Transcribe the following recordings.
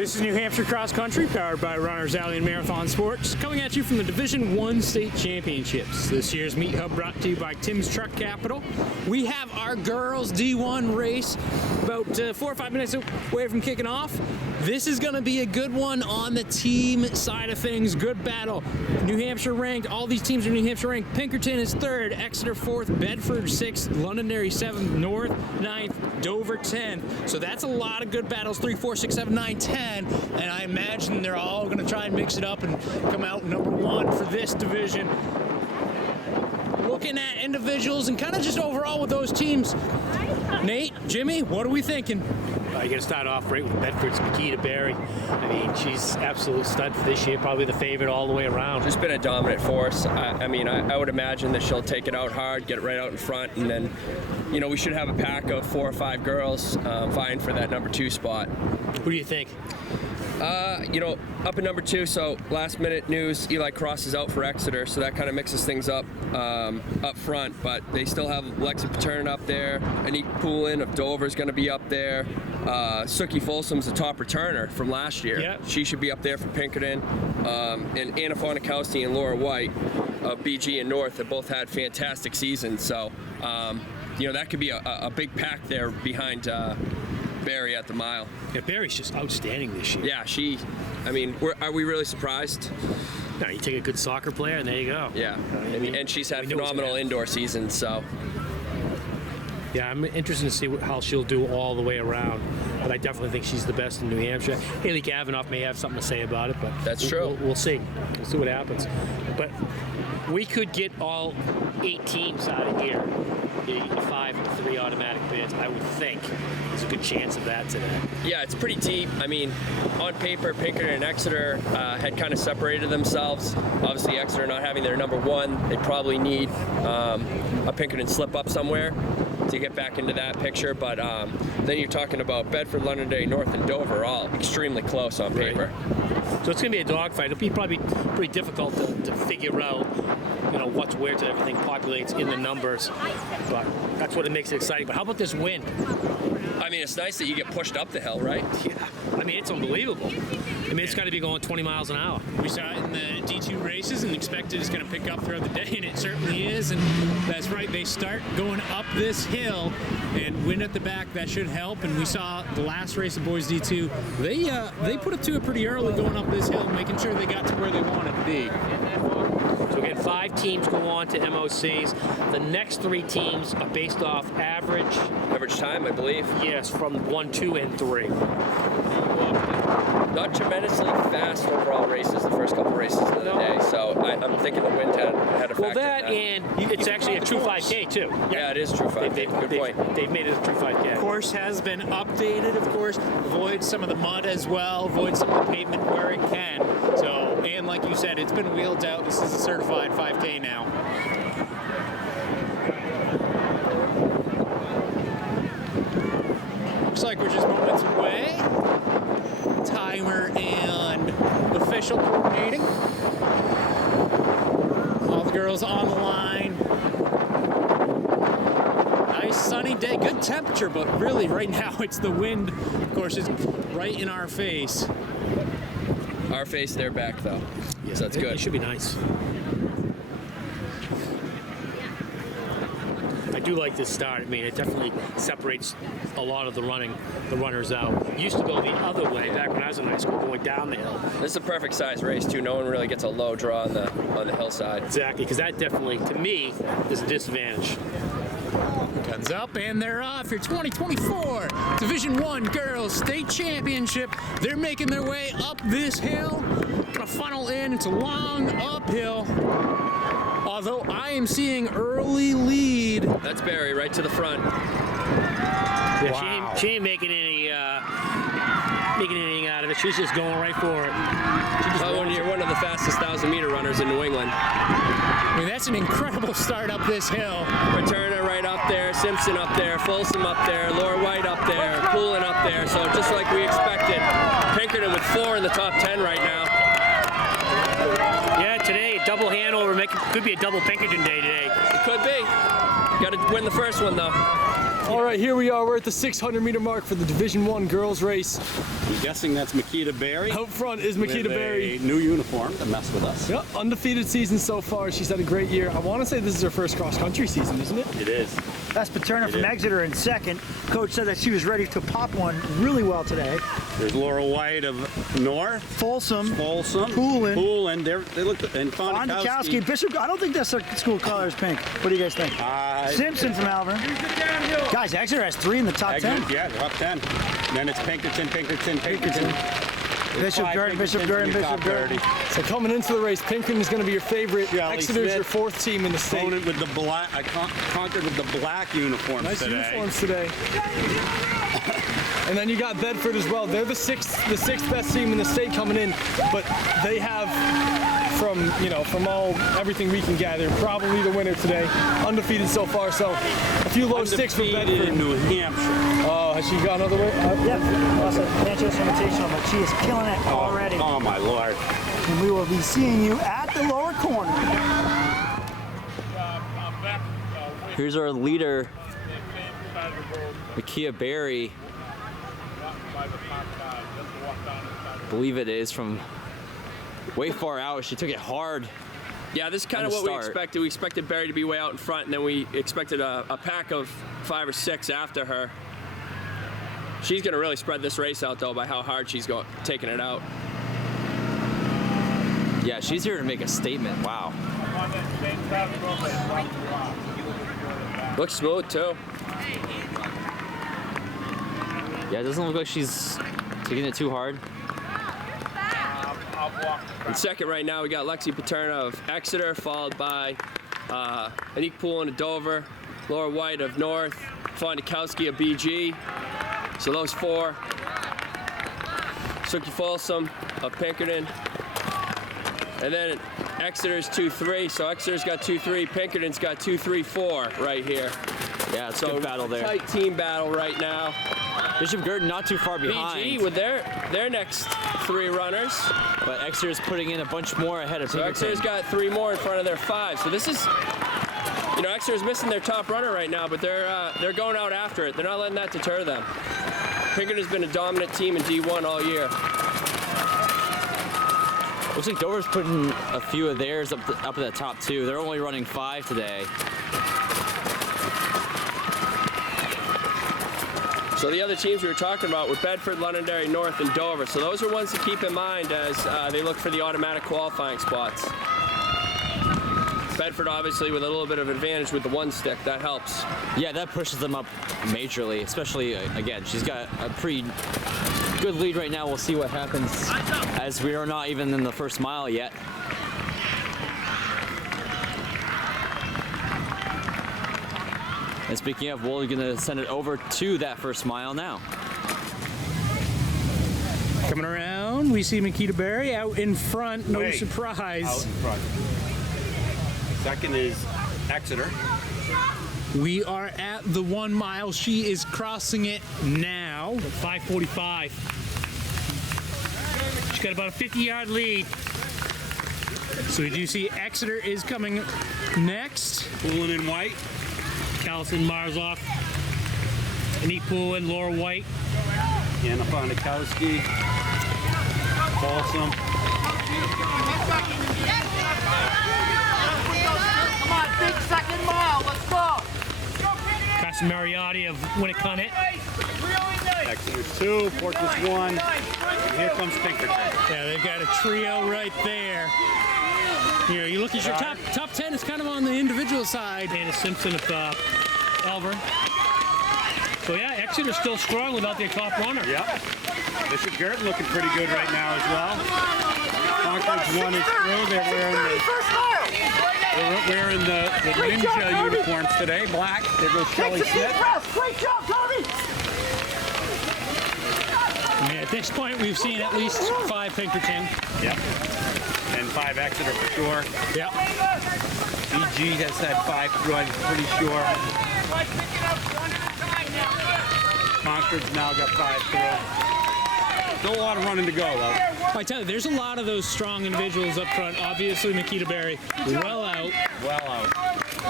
This is New Hampshire Cross Country, powered by Runners Alley and Marathon Sports, coming at you from the Division I State Championships. This year's Meet Hub brought to you by Tim's Truck Capital. We have our girls D1 race about 4 or 5 minutes away from kicking off. This is going to be a good one on the team side of things. Good battle. New Hampshire ranked, all these teams are New Hampshire ranked. Pinkerton is 3rd, Exeter 4th, Bedford 6th, Londonderry 7th, North 9th, Dover 10th. So that's a lot of good battles, 3, 4, 6, 7, 9, 10. And I imagine they're all going to try and mix it up and come out number 1 for this division. Looking at individuals and kind of just overall with those teams. Nate, Jimmy, what are we thinking? You're going to start off right with Bedford's Makita Berry. I mean, she's absolute stud for this year, probably the favorite all the way around. Just been a dominant force. I would imagine that she'll take it out hard, get it right out in front, and then, we should have a pack of 4 or 5 girls vying for that number 2 spot. Who do you think? Up in number 2, so last minute news, Eli Cross is out for Exeter, so that kind of mixes things up front, but they still have Lexi Paterno up there, Anik Poulin of Dover is going to be up there, Suki Folsom's the top returner from last year. Yep. She should be up there for Pinkerton, and Anna Fonikowski and Laura White of BG and North have both had fantastic seasons, so that could be a big pack there behind Barry at the mile. Yeah, Barry's just outstanding this year. Yeah, are we really surprised? No, you take a good soccer player, and there you go. Yeah, and she's had phenomenal indoor seasons, so. Yeah, I'm interested to see how she'll do all the way around, but I definitely think she's the best in New Hampshire. Haley Gavinoff may have something to say about it, but that's true. We'll see. We'll see what happens. But we could get all 8 teams out of here. 5 and 3 automatic bids, I would think. There's a good chance of that today. Yeah, it's pretty deep. I mean, on paper, Pinkerton and Exeter had kind of separated themselves. Obviously, Exeter not having their number 1, they probably need a Pinkerton slip up somewhere to get back into that picture. But then you're talking about Bedford, Londonderry, North, and Dover, all extremely close on paper. Right. So it's going to be a dogfight. It'll be probably pretty difficult to figure out what's where to everything populates in the numbers, but that's what it makes it exciting. But how about this wind? I mean, it's nice that you get pushed up the hill, right? Yeah. I mean, it's unbelievable. I mean, it's got to be going 20 miles an hour. We saw it in the D2 races and expected it's going to pick up throughout the day, and it certainly is. And that's right, they start going up this hill, and wind at the back, that should help. And we saw the last race of Boys D2, they put it to it pretty early going up this hill, making sure they got to where they wanted to be. So again, 5 teams go on to MOCs. The next 3 teams are based off average time, I believe. Yes, from 1, 2, and 3. Not tremendously fast overall races the first couple races of the day, so I'm thinking the wind had a factor. Well, that and it's actually a true 5K too. Yeah, it is true 5K. Good point. They've made it a true 5K. The course has been updated, of course. Avoid some of the mud as well. Avoid some of the pavement where it can. So, and like you said, it's been wheeled out. This is a certified 5K now. Looks like we're just moments away. Timer and official coordinating. All the girls on the line. Nice sunny day, good temperature, but really right now it's the wind. Of course, it's right in our face. Our face, their back, though. Yeah, so that's good. It should be nice. I do like this start. I mean, it definitely separates a lot of the runners out. It used to go the other way back when I was in high school, going down the hill. This is a perfect size race too. No one really gets a low draw on the hillside. Exactly, because that definitely, to me, is a disadvantage. Guns up and they're off. Your 2024 Division I Girls State Championship. They're making their way up this hill. Gonna funnel in. It's a long uphill. Although I am seeing early lead. That's Barry right to the front. Yeah, wow. She ain't making anything out of it. She's just going right for it. You're one of the fastest 1,000-meter runners in New England. I mean, that's an incredible start up this hill. Paterno right up there, Simpson up there, Folsom up there, Laura White up there, Poulin up there. So just like we expected, Pinkerton with 4 in the top 10 right now. Yeah, today a double Hanover could be a double Pinkerton day today. It could be. Got to win the first one though. All right, here we are. We're at the 600-meter mark for the Division I girls race. I'm guessing that's Makita Berry. Out front is Makita with Berry. a new uniform to mess with us. Yep, undefeated season so far. She's had a great year. I want to say this is her first cross-country season, isn't it? It is. That's Paterna from Exeter in second. Coach said that she was ready to pop one really well today. There's Laura White of North. Folsom. Poulin. They look, and Fondakowski. Bishop. I don't think that's their school color is pink. What do you guys think? Simpson from Malvern. Guys, Exeter has 3 in the top 10. Yeah, top 10. And then it's Pinkerton. Bishop Gurdon. So coming into the race, Pinkerton is going to be your favorite. Charlie Exeter's Smith. your 4th team in the state. Opponent with the black. I conquered with the black uniforms Nice today. uniforms today. And then you got Bedford as well. They're the sixth best team in the state coming in, but they have from everything we can gather, probably the winner today. Undefeated so far, so a few low sticks for Undefeated Bedford. in New Hampshire. Oh, has she gone other way? Yeah, also Natchez Invitational, but she is killing it already. Oh my Lord. And we will be seeing you at the lower corner. Here's our leader, Makita Berry. I believe it is from way far out. She took it hard. Yeah, this is kind of what we expected. We expected Barry to be way out in front, and then we expected a pack of 5 or 6 after her. She's going to really spread this race out, though, by how hard she's taking it out. Yeah, she's here to make a statement. Wow. Looks smooth, too. Yeah, it doesn't look like she's taking it too hard. In second right now, we got Lexi Paterna of Exeter, followed by Anique Poulin of Dover, Laura White of North, Fondakowski of BG. So those 4. Suki Folsom of Pinkerton. And then Exeter's 2-3, so Exeter's got 2-3, Pinkerton's got 2-3-4 right here. Yeah, it's a good battle there. Tight team battle right now. Bishop Gurdon not too far behind. BG with their next 3 runners. But Exeter's putting in a bunch more ahead of So Pinkerton. Exeter's got 3 more in front of their 5. So this is, Exeter's missing their top runner right now, but they're going out after it. They're not letting that deter them. Pinkerton's been a dominant team in D1 all year. Looks like Dover's putting a few of theirs up at the top too. They're only running 5 today. So the other teams we were talking about were Bedford, Londonderry, North, and Dover. So those are ones to keep in mind as they look for the automatic qualifying spots. Bedford obviously with a little bit of advantage with the 1 stick. That helps. Yeah, that pushes them up majorly, especially, again, she's got a pretty good lead right now. We'll see what happens as we are not even in the first mile yet. And speaking of, we're going to send it over to that first mile now. Coming around, we see Makita Berry out in front. No surprise. Out in front. Second is Exeter. We are at the 1 mile. She is crossing it now. 5:45. She's got about a 50-yard lead. So we do see Exeter is coming next. Poulin and White. Callison Marzoff. Anique Poulin, Laura White. Anna Fondakowski. Folsom. Come on, big second mile. Let's go. Carson Mariotti of Winnicott. Exeter's 2, Portsmouth 1. And here comes Pinkerton. Yeah, they've got a trio right there. You look at your top 10 is kind of on the individual side. Dana Simpson of Elver. So yeah, Exeter's still strong without their top runner. Yep. Bishop Gurdon looking pretty good right now as well. Concord's 1 is through. They're wearing the ninja uniforms today. Black. There goes Shelley Smith. Great job, Tommy. At this point, we've seen at least 5 Pinkerton. Yep. And 5 Exeter for sure. Yep. BG has had 5 through, I'm pretty sure. Concord's now got 5 through. Still a lot of running to go, though. I tell you, there's a lot of those strong individuals up front. Obviously, Makita Berry, well out. Well out.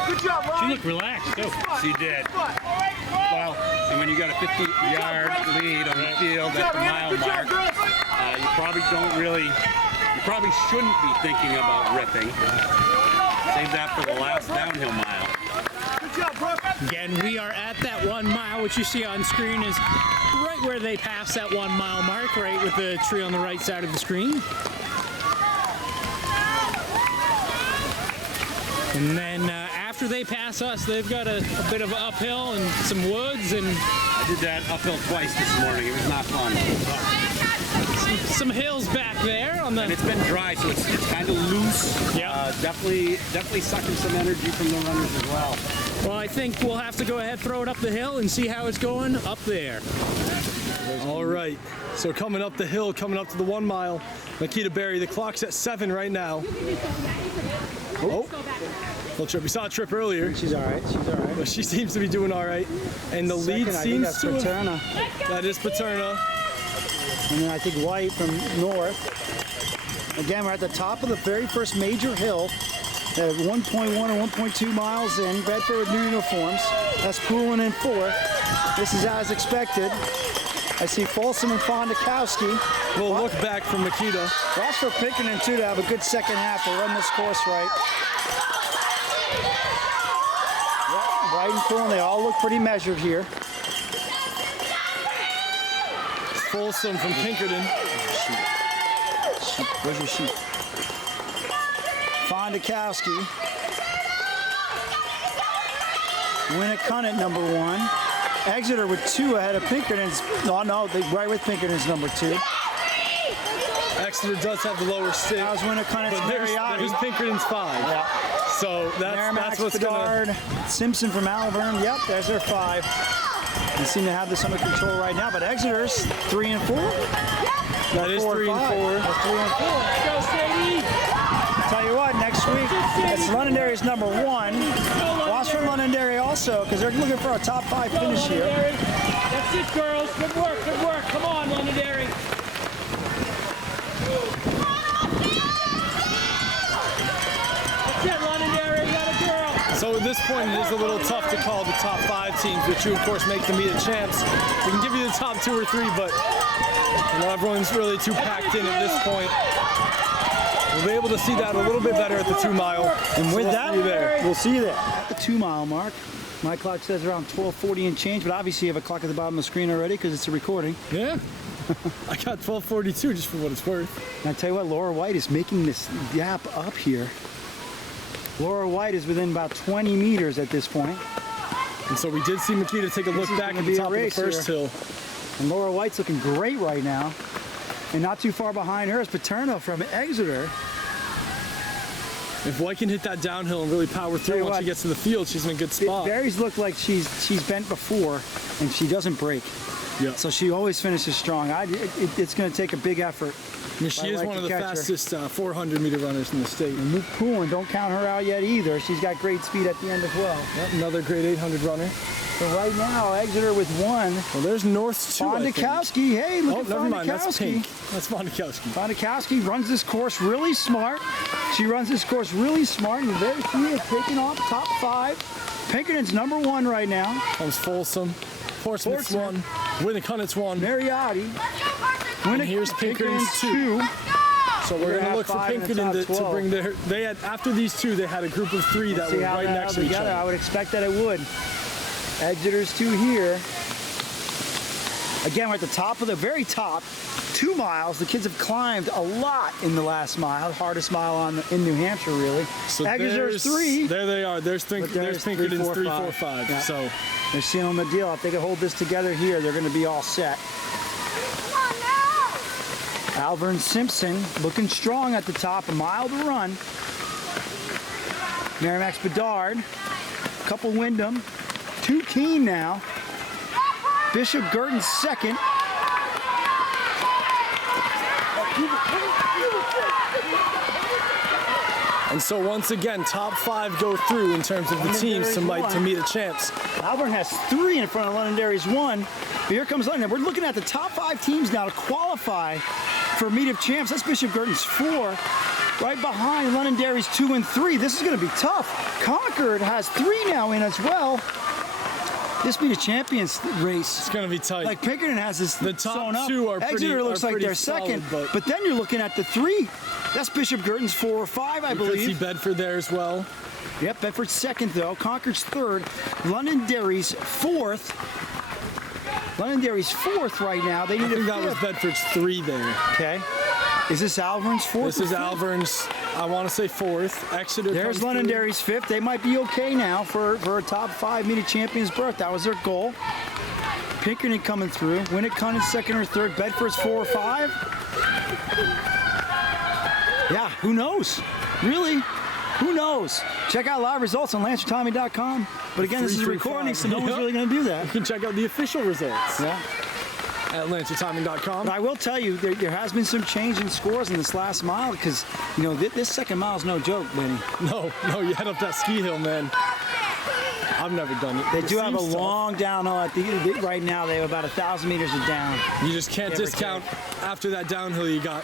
Good job, She Ronnie. looked relaxed, too. She did. Well, and when you got a 50-yard lead on the field at the mile mark, you probably shouldn't be thinking about ripping. Save that for the last downhill mile. Good job, bro. Again, we are at that 1 mile, which you see on screen is right where they pass that 1 mile mark, right with the tree on the right side of the screen. And then after they pass us, they've got a bit of an uphill and some woods and I did that uphill twice this morning. It was not fun. some hills back there on the. And it's been dry, so it's kind of loose. Yeah. Definitely sucking some energy from the runners as well. Well, I think we'll have to go ahead, throw it up the hill, and see how it's going up there. All right, so coming up the hill, coming up to the 1 mile, Nikita Berry, the clock's at 7 right now. Oh, little trip. We saw a trip earlier, She's all right. She's all right. but she seems to be doing all right. And the lead Second, I think seems that's to have, Paterna. that is Paterna. And then I think White from North. Again, we're at the top of the very first major hill. At 1.1 and 1.2 miles in. Bedford with new uniforms. That's Poulin in 4th. This is as expected. I see Folsom and Fondakowski. Little look back from Nikita. Watch for Pinkerton too to have a good second half to run this course right. Yep, White and Poulin, they all look pretty measured here. Folsom from Pinkerton. Sheep. Where's your sheep? Fondakowski. Winnicott number 1. Exeter with 2 ahead of Pinkerton's. No, they right with Pinkerton's number 2. Exeter does have the lower stick. That was Winnicott's But there's Mariotti. Pinkerton's 5. Yeah. So that's Merrimack's what's going to... Bedard, Simpson from Malvern. Yep, there's their 5. They seem to have this under control right now, but Exeter's 3 and 4. That is 3 and 4. That's 3 and 4. Go, Sadie! Tell you what, next week, it's Londonderry's number 1. Watch for Londonderry also, because they're looking for a top 5 finish here. That's it, girls. Good work, good work. Come on, Londonderry. That's it, Londonderry. You got a girl. So at this point, it is a little tough to call the top 5 teams, which you, of course, make the meet of champs. We can give you the top 2 or 3, but everyone's really too packed in at this point. We'll be able to see that a little bit better at the 2 mile. And with that, there. we'll see you there. At the 2 mile mark, my clock says around 12:40 and change, but obviously you have a clock at the bottom of the screen already because it's a recording. Yeah. I got 12:42 just for what it's worth. And I tell you what, Laura White is making this gap up here. Laura White is within about 20 meters at this point. And so we did see Nikita take a look is back gonna at be the a top of the race first here. hill. And Laura White's looking great right now. And not too far behind her is Paterno from Exeter. If White can hit that downhill and really power Tell through you once what, she gets to the field, she's in a good spot. Barry's looked like she's bent before, and she doesn't break. Yeah. So she always finishes strong. It's going to take a big effort. I mean, she is like one of to the catch her. fastest 400-meter runners in the state. And Luke Poulin, don't count her out yet either. She's got great speed at the end as well. Yep, another great 800 runner. So right now, Exeter with 1. Well, there's North 2, I think. Fondakowski, hey, look Oh, at never mind. That's Fondakowski. pink. That's Fondakowski. Fondakowski runs this course really smart. She runs this course really smart. And there she is, taking off top 5. Pinkerton's number 1 right now. Comes Folsom. Portsmouth's 1. Winnicott's 1. Mariotti. And here's Pinkerton's 2. So we're going to look for have 5 in the Pinkerton top to 12. bring their... They had, after these 2, they had a group of 3 that See were how right that next held to each together. I other. would expect that it would. Exeter's 2 here. Again, we're at the top of the very top. 2 miles. The kids have climbed a lot in the last mile. Hardest mile in New Hampshire, really. So Exeter's there's- 3. There they are. There's there's Pinkerton's 3, 4, 3, 4, 5. Yeah. So They're sealing the deal. If they can hold this together here, they're going to be all set. Alvern Simpson looking strong at the top. A mile to run. Merrimack's Bedard. Couple Wyndham. 2 Keene now. Bishop Girton's second. And so once again, top 5 go through in terms of the teams to meet a chance. Alvern has 3 in front of Londonderry's 1. But here comes London. We're looking at the top 5 teams now to qualify for Meet of Champs. That's Bishop Girton's 4. right behind Londonderry's 2 and 3. This is going to be tough. Concord has 3 now in as well. This be the champions race. It's going to be tight. Like Pinkerton has this The top sewn up. two are pretty- Exeter looks are like pretty they're second, solid, but then you're looking at the 3. That's Bishop Girton's 4 or 5, I You could see believe. Bedford there as well. Yep, Bedford's second though. Concord's third. Londonderry's fourth. Londonderry's fourth right now. They I need a think that was fifth. Bedford's 3 there. Okay. Is this Alvern's fourth? This or is fifth? Alvern's, I want to say 4th. Exeter There's comes through. Londonderry's fifth. They might be okay now for a top 5 media champions berth. That was their goal. Pinkerton coming through. Winnicott second or third. Bedford's 4 or 5. Yeah, who knows? Really? Who knows? Check out live results on LancerTommy.com. But again, this is a 3-3-5. recording, so no one's Yep. really going to do that. You can check out the official results Yeah. at LancerTiming.com. But I will tell you, there has been some change in scores in this last mile because, you know, this second mile is no joke, Benny. No, you head up that ski hill, man. I've never done it. They It do have a seems tough. long downhill at right now. They have about 1,000 meters of down. You just can't Give or discount after that downhill. You got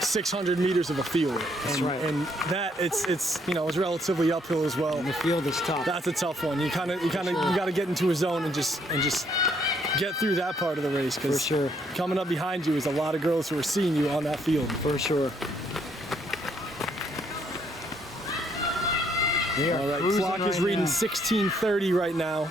600 meters of a field. That's and, right. And that it's relatively uphill as well. The field is tough. That's a tough one. You got to get into a zone and just get through that part of the race For because sure. coming up behind you is a lot of girls who are seeing you on that field. For sure. They are All right, cruising clock is right reading now. 16:30 right now.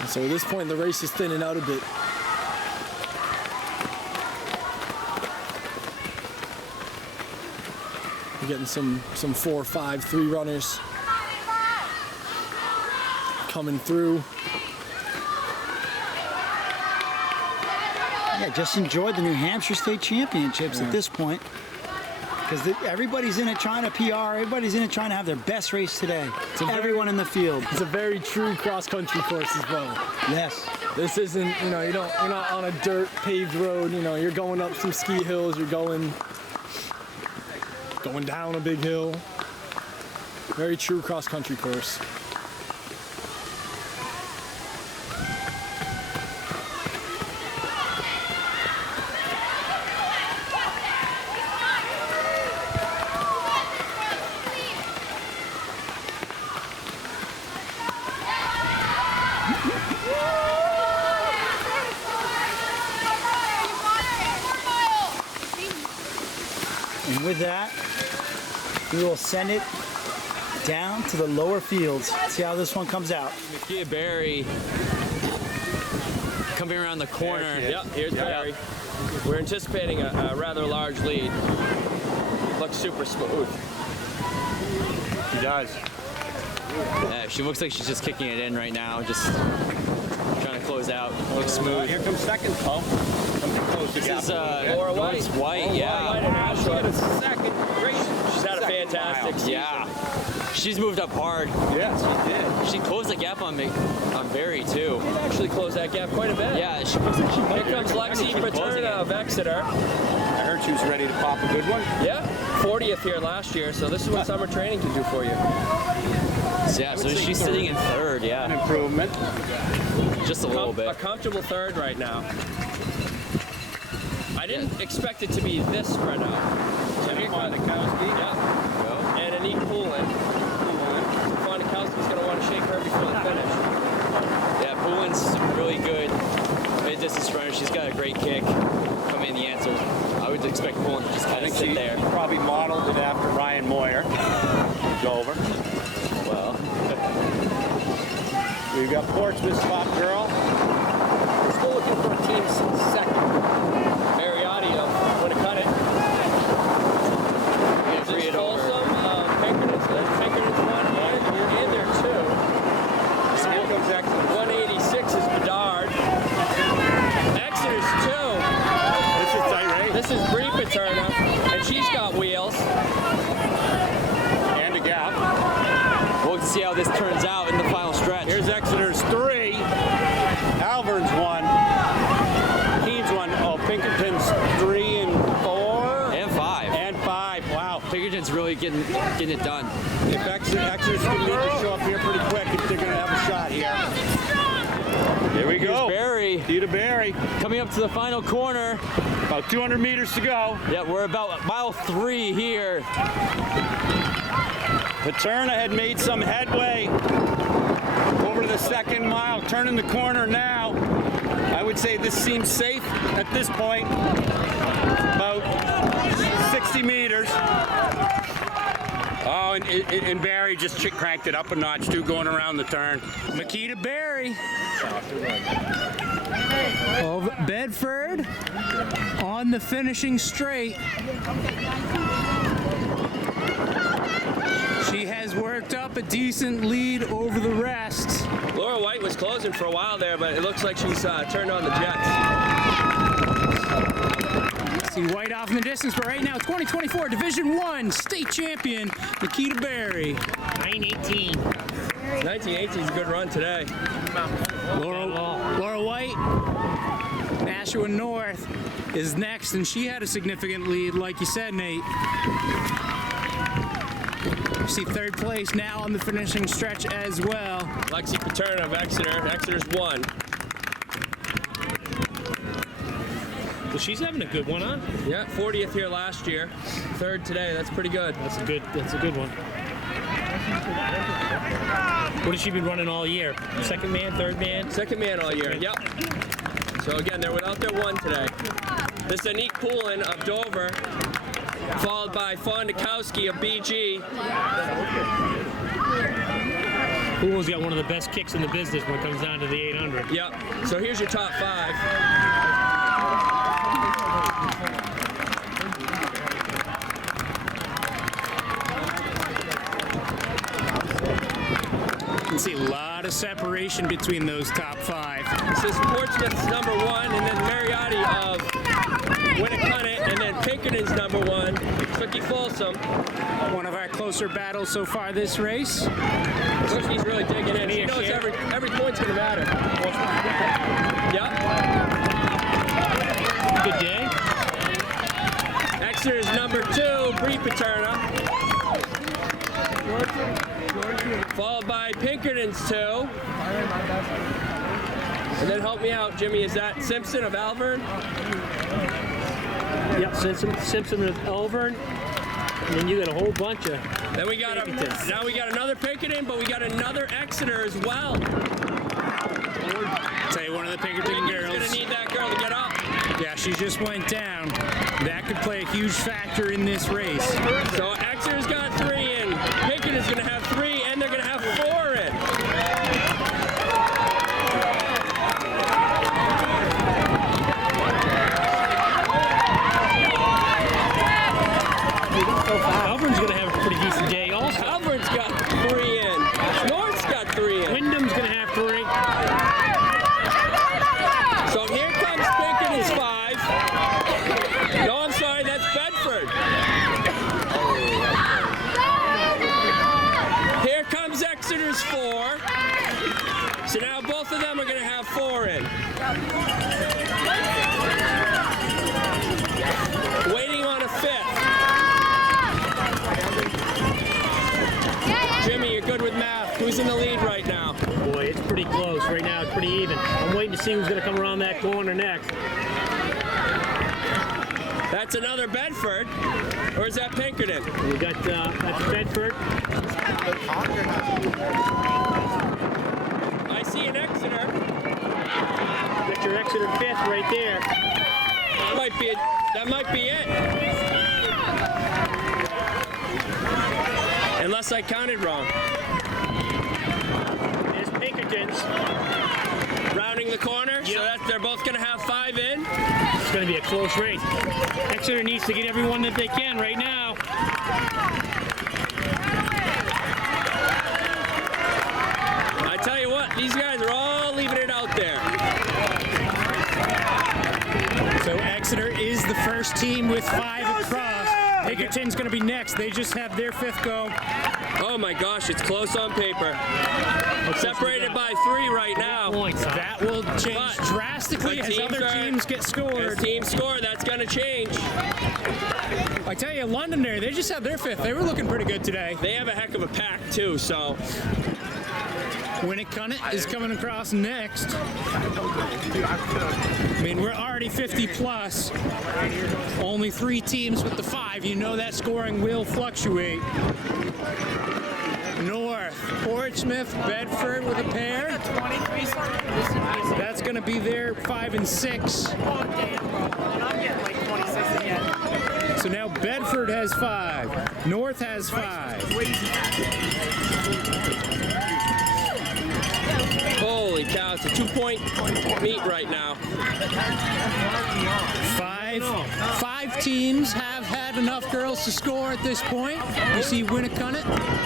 And so at this point, the race is thinning out a bit. We're getting some 4, 5, 3 runners coming through. Yeah, just enjoyed the New Hampshire State Championships at this point. Because everybody's in it trying to PR. Everybody's in it trying to have their best race today. Everyone in the field. It's a very true cross-country course as well. Yes. This isn't, you're not on a dirt paved road. You're going up some ski hills. You're going down a big hill. Very true cross-country course. And with that, we will send it down to the lower fields. See how this one comes out. Nakia Berry coming around the corner. Yep, here's Barry. We're anticipating a rather large lead. Looks super smooth. He does. Yeah, she looks like she's just kicking it in right now, just trying to close out. Looks smooth. Here comes second. Oh, something close. This is Laura White. Norris White, yeah. White and Ashwood. Second. Great. She's had a fantastic season. Yeah. She's moved up hard. Yes, he did. She closed the gap on Berry too. Actually closed that gap quite a bit. Yeah, she looks like she Here comes Lexi Paterna of Exeter. I heard she was ready to pop a good one. Yeah, 40th here last year, so this is what summer training can do for you. Yeah, so she's sitting in third, An yeah. improvement. Just a little A bit. comfortable third right now. I didn't expect it to be this spread out. So here comes yeah. And Anique Poulin. Fondakowski's going to want to shake her before the finish. Yeah, Poulin's really good mid-distance runner. She's got a great kick. Coming in the answer. I would expect Poulin to just kind of sit there. Probably modeled it after Ryan Moyer. Dover. Well, We've got Portsmouth's top girl. We're still looking for a team second. Mariotti of Winnicott. free it over. Pinkerton's one, and they're two. Here comes Exeter. 186 is Bedard. Exeter's two. This is tight race. This is Bree Paterna, and she's got wheels. And a gap. We'll see how this turns out in the final stretch. Here's Exeter's 3. Alvern's 1. Keens 1. Oh, Pinkerton's 3 and 4. And 5. And 5. Wow. Pinkerton's really getting it done. If Exeter's going to need to show up here pretty quick if they're going to have a shot here. Here we Here's go. Barry Makita Berry. coming up to the final corner. About 200 meters to go. Yeah, we're about mile 3 here. Paterna had made some headway over to the second mile, turning the corner now. I would say this seems safe at this point. About 60 meters. Oh, and Barry just cranked it up a notch too, going around the turn. Makita Berry of Bedford on the finishing straight. She has worked up a decent lead over the rest. Laura White was closing for a while there, but it looks like she's turned on the jets. See White off in the distance, but right now 2024 Division I state champion Makita Berry. 9:18. 1918 is a good run today. Laura White, Nashua North is next, and she had a significant lead, like you said, Nate. You see third place now on the finishing stretch as well. Lexi Paterna of Exeter. Exeter's won. Well, she's having a good one, huh? Yeah, 40th here last year. Third today. That's pretty good. That's a good one. What has she been running all year? Second man, third man? Second man all year. Yep. So again, they're without their one today. This is Anique Poulin of Dover, followed by Fondakowski of BG. Poole's got one of the best kicks in the business when it comes down to the 800. Yep. So here's your top 5. You can see a lot of separation between those top 5. This is Portsmouth's number 1, and then Mariotti of Winnicott, and then Pinkerton's number 1, Cookie Folsom. One of our closer battles so far this race. Cookie's really digging in. He knows every point's going to matter. Yep. Good day. Exeter's number 2, Bree Paterna. Followed by Pinkerton's 2. And then help me out, Jimmy. Is that Simpson of Alvern? Yep, Simpson of Elvern. And then you got a whole bunch of. Then we got now we got another Pinkerton, but we got another Exeter as well. Tell you, one of the Pinkerton girls. Gonna need that girl to get up. Yeah, she just went down. That could play a huge factor in this race. So Exeter's got 3 in. Pinkerton's gonna have 3, and they're gonna have 4 in. Elvern's going to have a pretty decent day also. Alvern's got 3 in. North's got 3 in. Wyndham's going to have 3. So here comes Pinkerton's 5. No, I'm sorry, that's Bedford. Here comes Exeter's 4. So now both of them are going to have 4 in. Waiting on a 5th. Jimmy, you're good with math. Who's in the lead right now? Boy, it's pretty close. Right now, it's pretty even. I'm waiting to see who's going to come around that corner next. That's another Bedford. Or is that Pinkerton? We got that's Bedford. I see an Exeter. Got your Exeter 5th right there. That might be it. Unless I counted wrong. There's Pinkerton's. Rounding the corner, so that they're both going to have 5 in. It's going to be a close race. Exeter needs to get everyone that they can right now. I tell you what, these guys are all leaving it out there. So Exeter is the first team with 5 across. Pinkerton's going to be next. They just have their 5th go. Oh my gosh, it's close on paper. Separated by 3 right now. That will change drastically as other teams get scored. As teams score, that's going to change. I tell you, Londonderry, they just had their 5th. They were looking pretty good today. They have a heck of a pack too, so Winnicott is coming across next. I mean, we're already 50 plus. Only 3 teams with the 5. You know that scoring will fluctuate. North, Portsmouth, Bedford with a pair. That's going to be their 5 and 6. So now Bedford has 5. North has 5. Holy cow, it's a 2-point meet right now. 5 teams have had enough girls to score at this point. You see Winnicott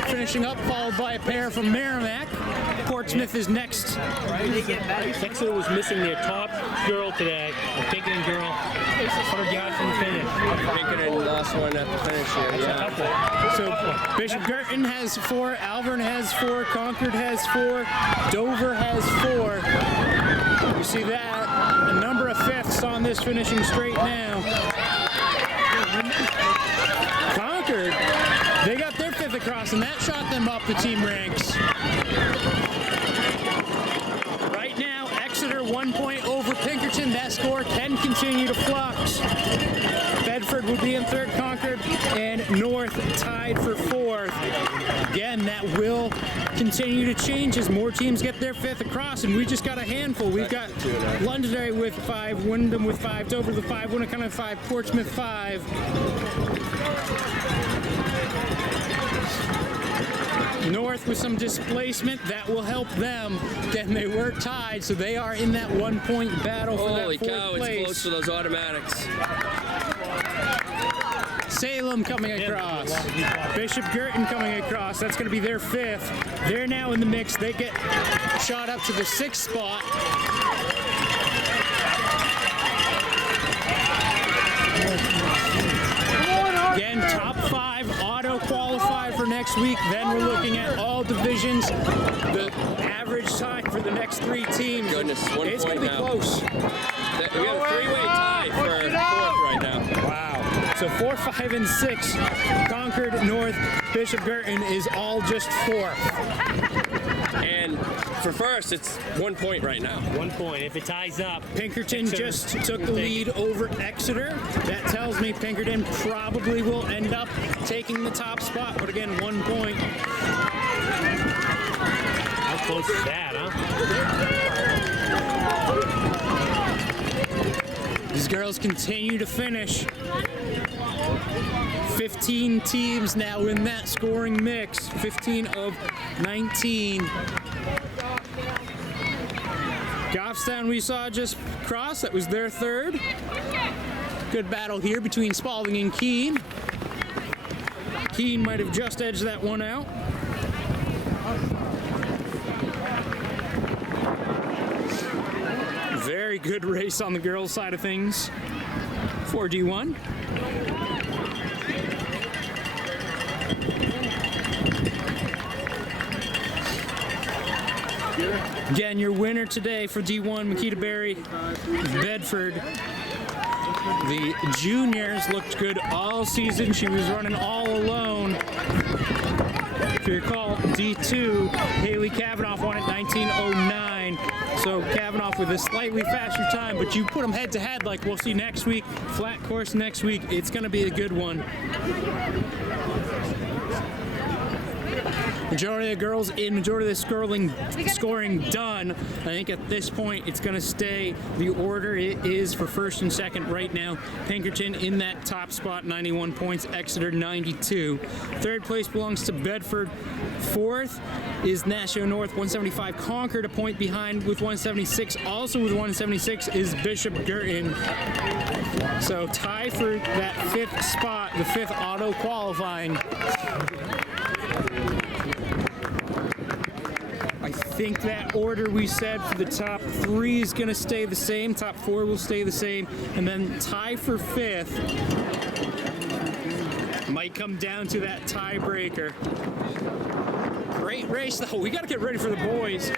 finishing up, followed by a pair from Merrimack. Portsmouth is next. Exeter was missing their top girl today, a Pinkerton girl, 100 yards from the finish. Pinkerton lost one at the finish here, yeah. So Bishop Girton has 4, Alvern has 4, Concord has 4, Dover has 4. You see that? A number of 5ths on this finishing straight now. Concord, they got their 5th across, and that shot them up the team ranks. Right now, Exeter 1 point over Pinkerton. That score can continue to flux. Bedford would be in 3rd, Concord, and North tied for 4th. Again, that will continue to change as more teams get their 5th across, and we just got a handful. We've got Londonderry with 5, Wyndham with 5, Dover with 5, Winnicott with 5, Portsmouth 5. North with some displacement, that will help them. Again, they were tied, so they are in that 1-point battle for Holy that 4th cow, place. it's close for those automatics. Salem coming across. Bishop Girton coming across. That's going to be their 5th. They're now in the mix. They get shot up to the 6th spot. Again, top 5 auto qualify for next week. Then we're looking at all divisions. The average time for the next 3 teams. Goodness, 1 It's going point to be now. close. We have a 3-way tie for 4th right now. Wow. So 4, 5, and 6. Concord, North, Bishop Girton is all just 4th. And for 1st, it's 1 point right now. 1 point. If it ties up, Pinkerton just took the lead over Exeter. That tells me Pinkerton probably will end up taking the top spot, but again, 1 point. how close is that, huh? These girls continue to finish. 15 teams now in that scoring mix. 15 of 19. Goffstown we saw just cross. That was their 3rd. Good battle here between Spalding and Keene. Keene might have just edged that one out. Very good race on the girls' side of things for D1. Again, your winner today for D1, Makita Berry, Bedford. The juniors looked good all season. She was running all alone. If you recall, D2, Haley Kavanaugh won at 19:09. So Kavanaugh with a slightly faster time, but you put them head to head like we'll see next week, flat course next week, it's going to be a good one. Majority of the girls in, majority of the scoring done. I think at this point it's going to stay the order it is for 1st and 2nd right now. Pinkerton in that top spot, 91 points. Exeter 92. 3rd place belongs to Bedford. 4th is Nashua North 175. Concord a point behind with 176. Also with 176 is Bishop Girton. So tie for that 5th spot, the 5th auto qualifying. I think that order we said for the top 3 is going to stay the same. Top 4 will stay the same. And then tie for 5th might come down to that tiebreaker. Great race, though. We got to get ready for the boys.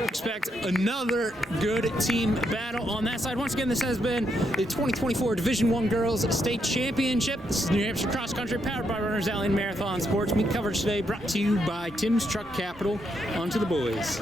Expect another good team battle on that side. Once again, this has been the 2024 Division I Girls State Championship. This is New Hampshire Cross Country, powered by Runners Alley and Marathon Sports. Meet coverage today brought to you by Tim's Truck Capital. On to the boys.